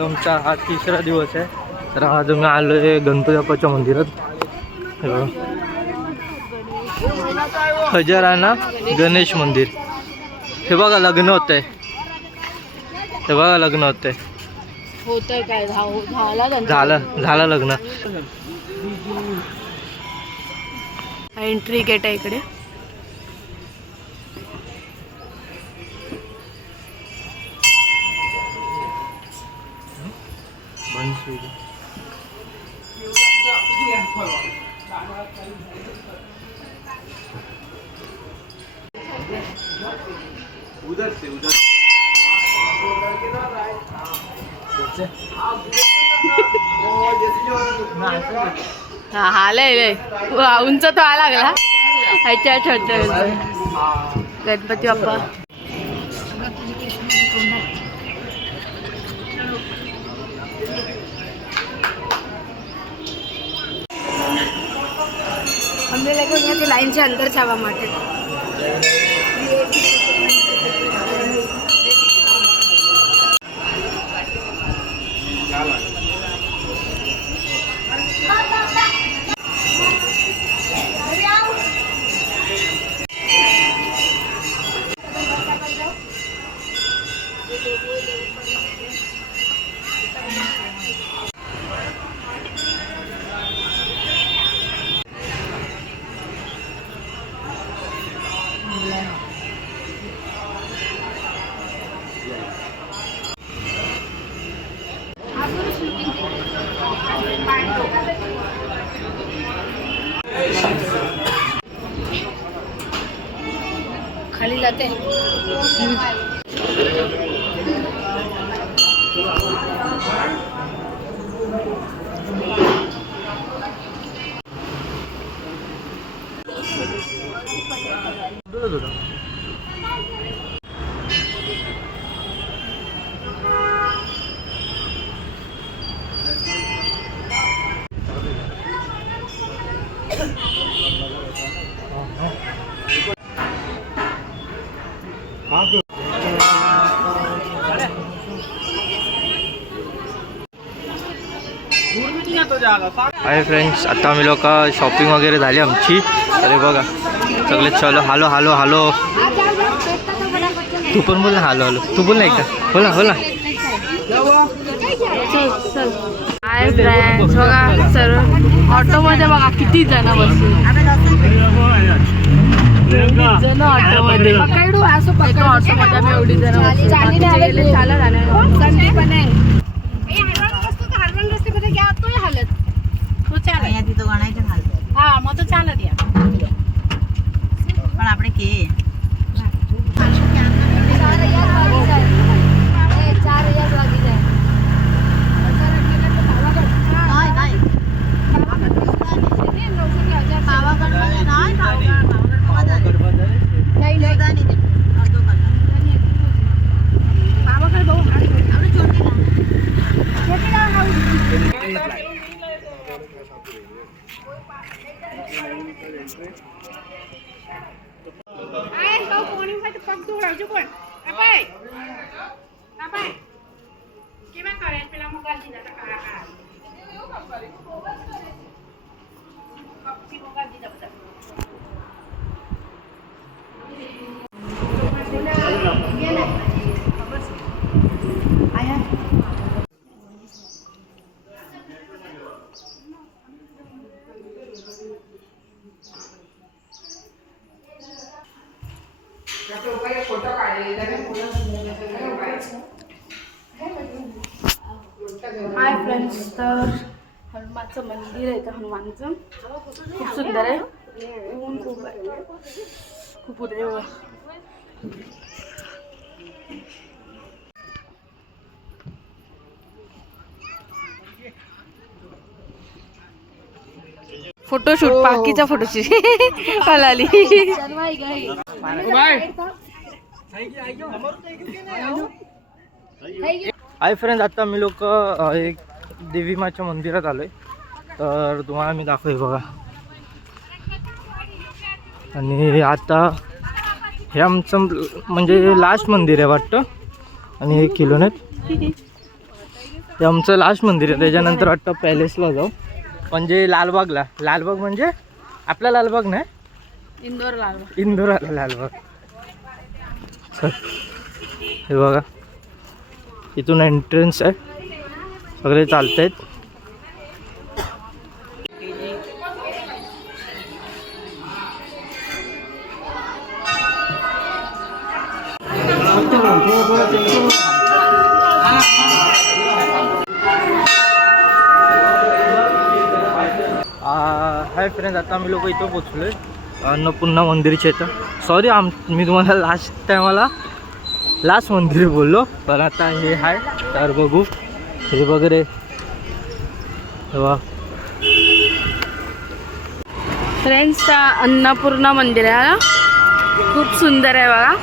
आज आमचा हा 3रा दिवस आहे. तर आज आम्ही आलो आहे गणपती बाप्पाच्या मंदिरात. खजराना गणेश मंदिर. हे बघा लग्न होत आहे. हे बघा लग्न होत आहे. होतंय काय झालं लग्न. एंट्री गेट आहे इकडे. उधर से उधर हा लय उंच तो आला लागला. अच्छा छोट गणपती बाप्पा. हमने लगे यहाँ के लाइन से अंदर जावा माटे. खाली जाते हाय फ्रेंड्स, आता आम्ही लोक शॉपिंग वगैरे झाली आमची. अरे बघा सगळे चलो हॅलो हॅलो हॅलो. तू पण बोल ना हॅलो हॅलो. तू बोल ना एकदा. बोला बोला. हाय फ्रेंड्स बघा सर्व ऑटोमध्ये बघा किती जण बसले. ऑटोमध्ये आम्ही एवढी जण हा मग तो चालत या पण आपले के हाय फ्रेंड्स, तर हनुमानचं मंदिर आहे. तर हनुमानचं खूप सुंदर आहे. ऊन खूप आहे, खूप उदय. फोटोशूट बाकीच्या फोटोची आली. हाय फ्रेंड्स, आता मी लोक एक देवी माच्या मंदिरात आलोय. तर तुम्हाला मी दाखवते बघा. आणि आता हे आमचं म्हणजे लास्ट मंदिर आहे वाटतं. आणि हे किलोनेत हे आमचं लास्ट मंदिर आहे. त्याच्यानंतर वाटतं पॅलेसला जाऊ, म्हणजे लालबागला. लालबाग म्हणजे आपला लालबाग नाही, इंदोर लालबाग. इंदोर आला लालबाग. चल हे बघा, इथून एंट्रन्स आहे, सगळे चालत आहेत. हाय फ्रेंड्स, आता आम्ही लोक इथं पोचलो आहे अन्नपूर्णा मंदिरच्या इथं. सॉरी मी तुम्हाला लास्ट टायमाला लास्ट मंदिर बोललो, पण आता हे आहे तर बघू हे वगैरे. तेव्हा फ्रेंड्स, अन्नपूर्णा मंदिर आहे ना, खूप सुंदर आहे बघा.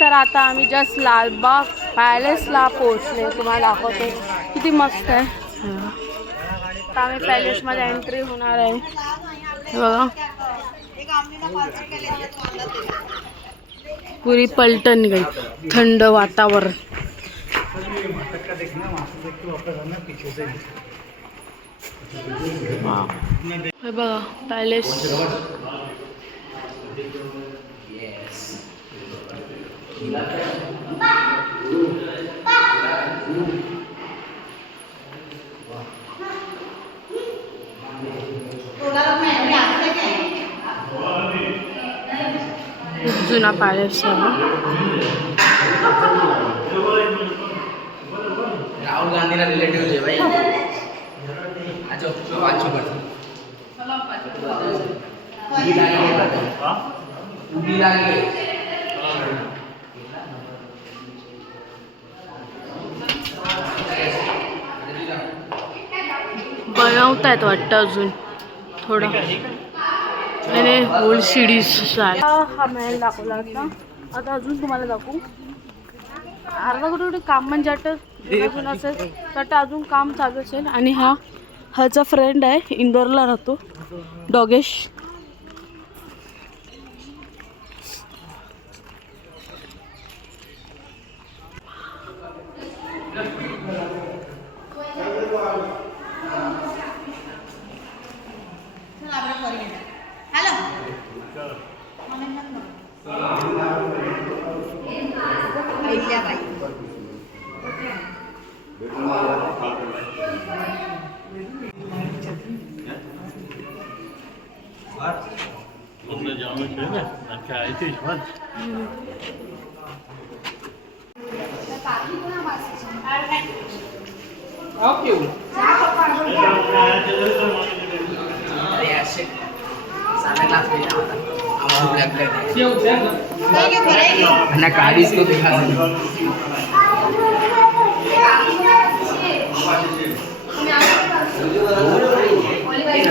तर आता आम्ही जस्ट लालबाग पॅलेसला पोहोचले. तुम्हाला दाखवतो किती मस्त आहे. आता आम्ही पॅलेसमध्ये एंट्री होणार आहे. बघा, पुरी पलटण गई, थंड वातावरण. हे बघा पॅलेस. खूप जुना पॅलेस आहे. राहुल गांधी रिलेटिव है भाई. अच्छा पाँच बनवतायत वाटतं अजून थोडं. आणि ओल्ड सिडीज हा महल दाखवला होता. आता अजून तुम्हाला दाखवू. अर्धा कुठे काम म्हणजे अजून असेल तर अजून काम चालू असेल. आणि ह्याचा फ्रेंड आहे, इंदोरला राहतो, डॉगेश.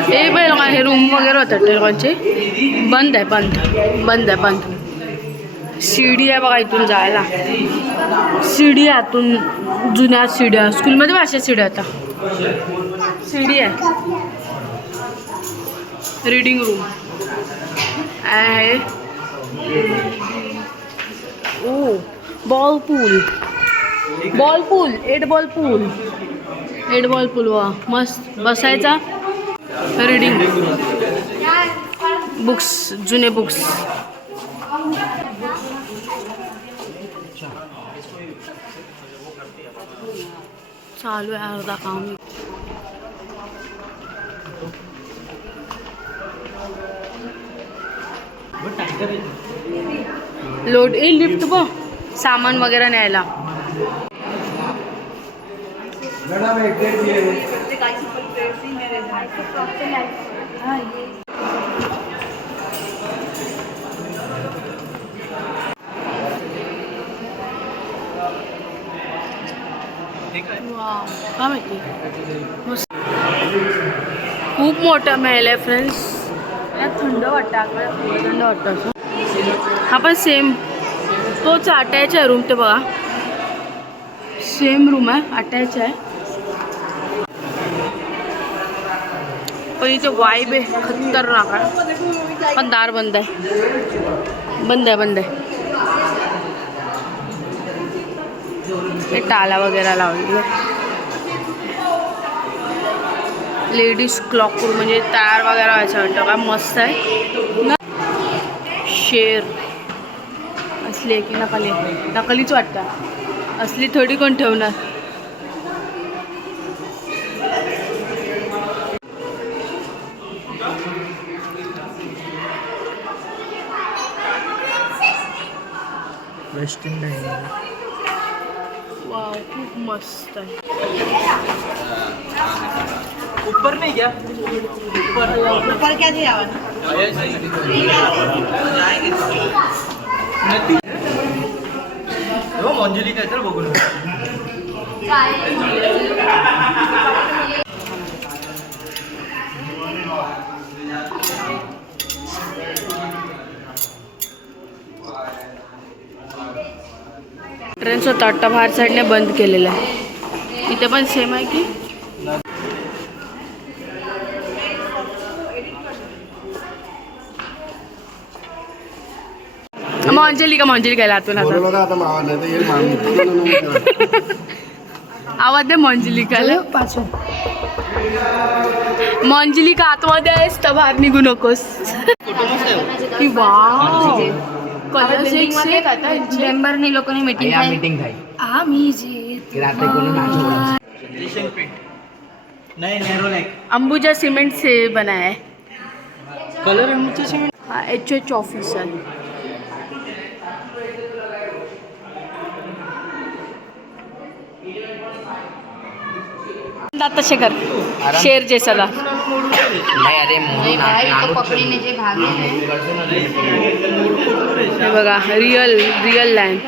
हे बघा, हे रूम वगैरे होतात ते लोकांचे. बंद आहे, बंद आहे, बंद. शिडी आहे बघा इथून जायला. शिडी आहे आतून, जुन्या शिड्या. स्कूलमध्ये अशा शिड्या आता. शिडी आहे. रीडिंग रूम आहे. ओ बॉल पूल, 8 बॉल पूल. वा मस्त बसायचा. रीडिंग बुक्स, जुने बुक्स. चालू आहे अर्धा काम. लोड ए लिफ्ट बघ सामान वगैरे न्यायला. वाव, काय माहिती मस्त. खूप मोठा महल आहे फ्रेंड्स. थंड वाटतं आपल्याला, थंड वाटतं असं. हा पण सेम तोच अटॅच आहे रूम. ते बघा सेम रूम आहे, अटॅच आहे. पण इथे वाईब आहे खतरनाक आहे. पण दार बंद आहे, बंद आहे, बंद आहे. हे टाला वगैरे लावले. लेडीज क्लॉक रूम म्हणजे तयार वगैरे व्हायचं वाटतं. काय मस्त आहे. शेर असली आहे की नकली? नकलीच वाटतं, असली थोडी कोण ठेवणार. Western dining. वाव, खूप मस्त आहे. ऊपर नहीं क्या? ऊपर क्या दिया हो मंजुली काय तर बघून. ट्रेनचा तट्टा बाहेर साईडने बंद केलेला आहे. इथे पण सेम आहे की मंजली काय लातून आवाज दे. मंजली का आतमध्ये आहेस तर बाहेर निघू नकोस. मेंबरनी लोकांनी मीटिंग या मीटिंग थाई आम्ही जी रात्री कोणी नाच एशियन पेंट नहीं नैरो लाइक अंबुजा सीमेंट से बना है. Colour Ambuja cement. हा HH ऑफिस आहे. आता शेखर शेर जैसा ला. नाही अरे भाई तो पकडीने जे भागे हे बघा रिअल लँड.